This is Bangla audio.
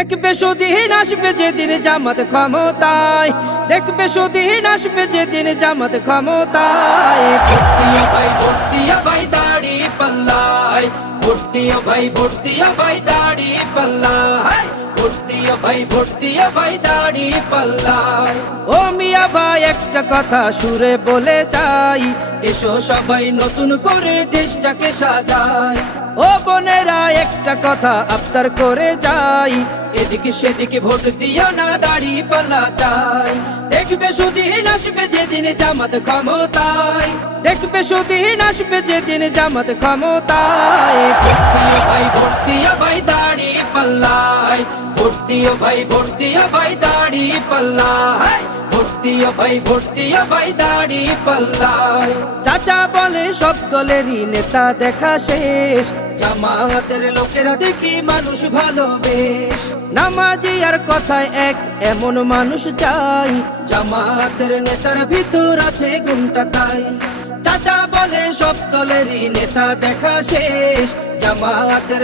দেখবে সুদিন আসবে যেদিন জামাত ক্ষমতায়, দেখবে সুদিন আসবে যেদিন জামাত ক্ষমতায়। ভোট দিও ভাই, ভোট দিও ভাই দাড়ি পাল্লায়, ভোট দিও ভাই, ভোট দিও ভাই দাড়ি পাল্লায়, ভোট দিও ভাই, ভোট দিও ভাই দাড়ি পাল্লায়। ও মিয়া ভাই একটা কথা সুরে বলে যাই, এসো সবাই নতুন করে দেশটাকে সাজাই। ও বোনেরা একটা কথা আবদার করে যাই, এদিকে সেদিকে ভোট দিও না, দাড়ি পাল্লা চাই। দেখবে সুদিন আসবে যেদিন জামাত ক্ষমতায়, দেখবে সুদিন আসবে যেদিন জামাত ক্ষমতায়। ভোট দিও ভাই, ভোট দিও ভাই দাড়ি পাল্লায়, ভোট দিও ভাই, ভোট দিও ভাই দাড়ি পাল্লায়, ভোট দিও ভাই, ভোট দিও ভাই দাড়ি পাল্লায়। চাচা বলে সব দলেরই নেতা দেখা শেষ, জামাতের লোকেরা দেখি মানুষ ভালো বেশ। নামাজি আর কথায় এক এমন মানুষ চাই, জামাতের নেতার ভিতর আছে গুণটা তাই। চাচা বলে সব দলেরই নেতা দেখা শেষ, জামাতের